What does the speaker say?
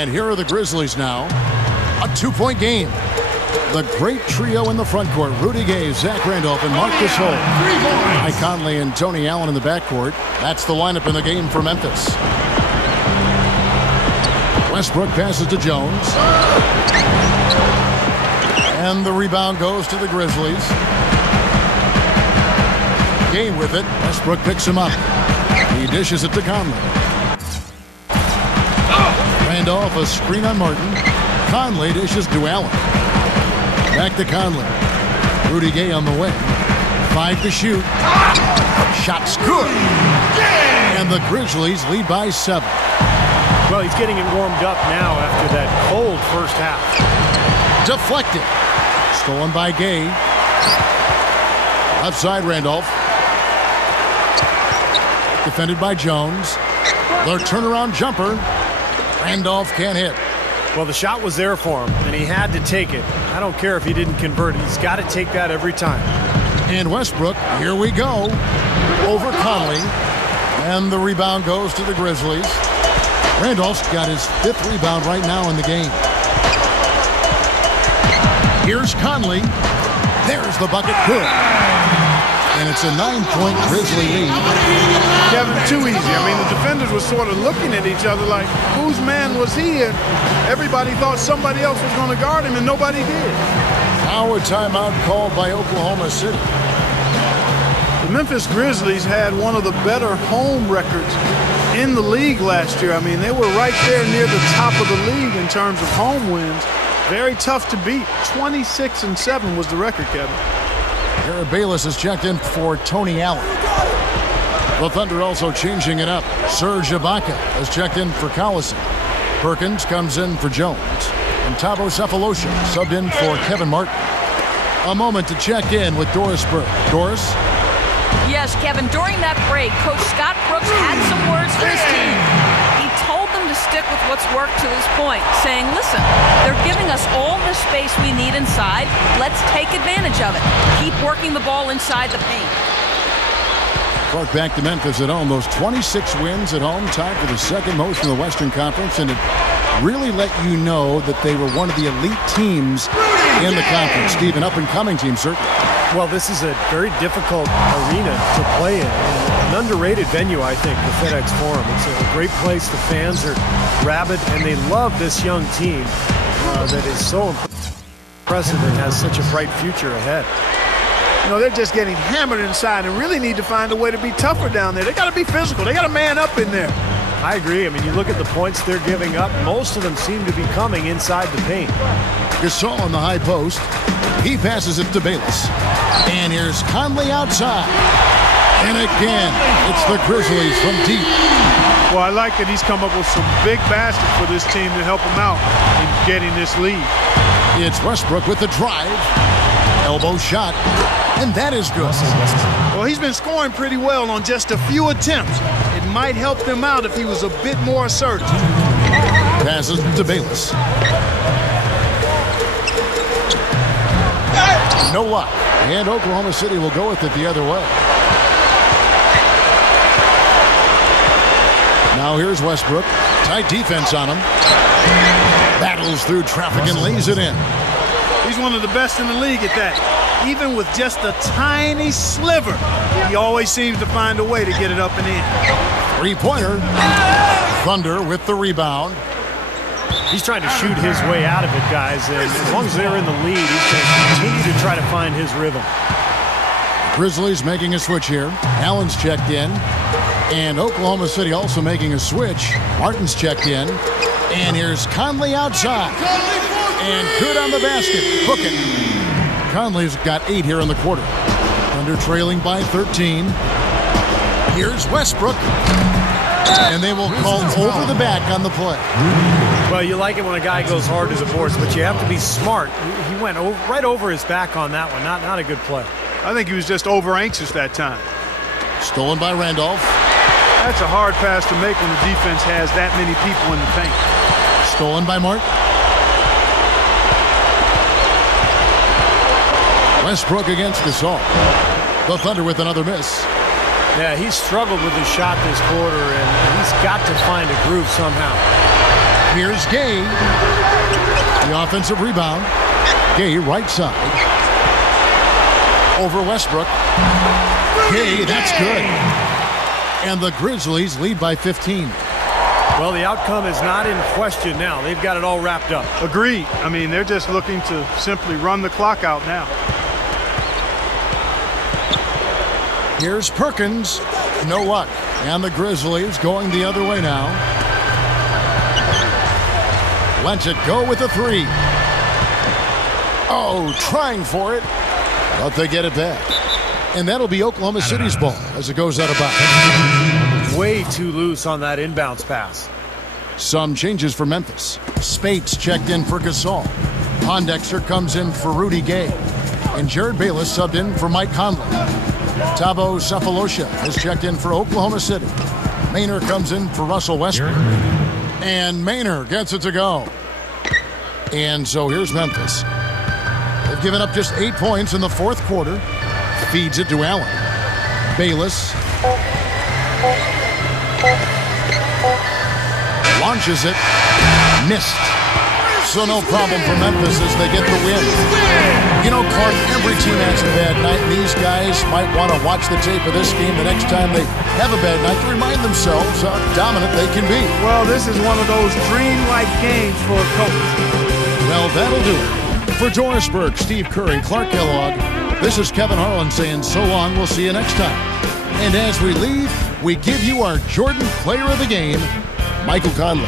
And here are the Grizzlies now. A 2-point game. The great trio in the front court. Rudy Gay, Zach Randolph, and Marcus Holt. Mike Conley and Tony Allen in the backcourt. That's the lineup in the game for Memphis. Westbrook passes to Jones. And the rebound goes to the Grizzlies. Gay with it. Westbrook picks him up. He dishes it to Conley. Randolph, a screen on Martin. Conley dishes to Allen. Back to Conley. Rudy Gay on the wing. 5 to shoot. Shot's good. And the Grizzlies lead by 7. Well, he's getting it warmed up now after that cold first half. Deflected. Stolen by Gay. Left side, Randolph. Defended by Jones. Their turnaround jumper. Randolph can't hit. Well, the shot was there for him, and he had to take it. I don't care if he didn't convert it. He's got to take that every time. And Westbrook, here we go. Over Conley. And the rebound goes to the Grizzlies. Randolph's got his 5th rebound right now in the game. Here's Conley. There's the bucket. Good. And it's a 9-point Grizzly lead. Kevin, too easy. I mean, the defenders were sort of looking at each other like, whose man was he? And everybody thought somebody else was going to guard him, and nobody did. Now a timeout called by Oklahoma City. The Memphis Grizzlies had one of the better home records in the league last year. I mean, they were right there near the top of the league in terms of home wins. Very tough to beat. 26-7 was the record, Kevin. Garrett Bayless has checked in for Tony Allen. The Thunder also changing it up. Serge Ibaka has checked in for Collison. Perkins comes in for Jones. And Thabo Cephalosha subbed in for Kevin Martin. A moment to check in with Doris Burke. Doris? Yes, Kevin, during that break, Coach Scott Brooks had some words for his team. He told them to stick with what's worked to this point, saying, listen, they're giving us all the space we need inside. Let's take advantage of it. Keep working the ball inside the paint. Clark back to Memphis at home. Those 26 wins at home, tied for the second most in the Western Conference, and it really let you know that they were one of the elite teams in the conference. Steve, an up-and-coming team, certainly. Well, this is a very difficult arena to play in. An underrated venue, I think, the FedEx Forum. It's a great place. The fans are rabid, and they love this young team that is so impressive and has such a bright future ahead. You know, they're just getting hammered inside and really need to find a way to be tougher down there. They got to be physical. They got to man up in there. I agree. I mean, you look at the points they're giving up. Most of them seem to be coming inside the paint. Gasol on the high post. He passes it to Bayless. And here's Conley outside. And again, it's the Grizzlies from deep. Well, I like that he's come up with some big baskets for this team to help him out in getting this lead. It's Westbrook with the drive. Elbow shot. And that is good. Well, he's been scoring pretty well on just a few attempts. It might help them out if he was a bit more assertive. Passes to Bayless. No luck. And Oklahoma City will go with it the other way. Now here's Westbrook. Tight defense on him. Battles through traffic and lays it in. He's one of the best in the league at that. Even with just a tiny sliver, he always seems to find a way to get it up and in. Three-pointer. Thunder with the rebound. He's trying to shoot his way out of it, guys, and as long as they're in the lead, he's going to continue to try to find his rhythm. Grizzlies making a switch here. Allen's checked in. And Oklahoma City also making a switch. Martin's checked in. And here's Conley outside. And good on the basket. Book it. Conley's got 8 here in the quarter. Thunder trailing by 13. Here's Westbrook. And they will call over the back on the play. Well, you like it when a guy goes hard to the boards, but you have to be smart. He went right over his back on that one. Not a good play. I think he was just over anxious that time. Stolen by Randolph. That's a hard pass to make when the defense has that many people in the paint. Stolen by Martin. Westbrook against Gasol. The Thunder with another miss. Yeah, he's struggled with his shot this quarter, and he's got to find a groove somehow. Here's Gay. The offensive rebound. Gay right side. Over Westbrook. Gay, that's good. And the Grizzlies lead by 15. Well, the outcome is not in question now. They've got it all wrapped up. Agreed. I mean, they're just looking to simply run the clock out now. Here's Perkins. No luck. And the Grizzlies going the other way now. Lets it go with a three. Oh, trying for it. But they get it back. And that'll be Oklahoma City's ball as it goes out of bounds. Way too loose on that inbounds pass. Some changes for Memphis. Spates checked in for Gasol. Pondexter comes in for Rudy Gay. And Jared Bayless subbed in for Mike Conley. Thabo Sefolosha has checked in for Oklahoma City. Maynard comes in for Russell Westbrook. And Maynard gets it to go. And so here's Memphis. They've given up just 8 points in the fourth quarter. Feeds it to Allen. Bayless. Launches it. Missed. So no problem for Memphis as they get the win. You know, Clark, every team has a bad night. These guys might want to watch the tape of this game the next time they have a bad night to remind themselves how dominant they can be. Well, this is one of those dreamlike games for a coach. Well, that'll do it. For Doris Burke, Steve Curry, Clark Kellogg, this is Kevin Harlan saying so long. We'll see you next time. And as we leave, we give you our Jordan Player of the Game, Michael Conley.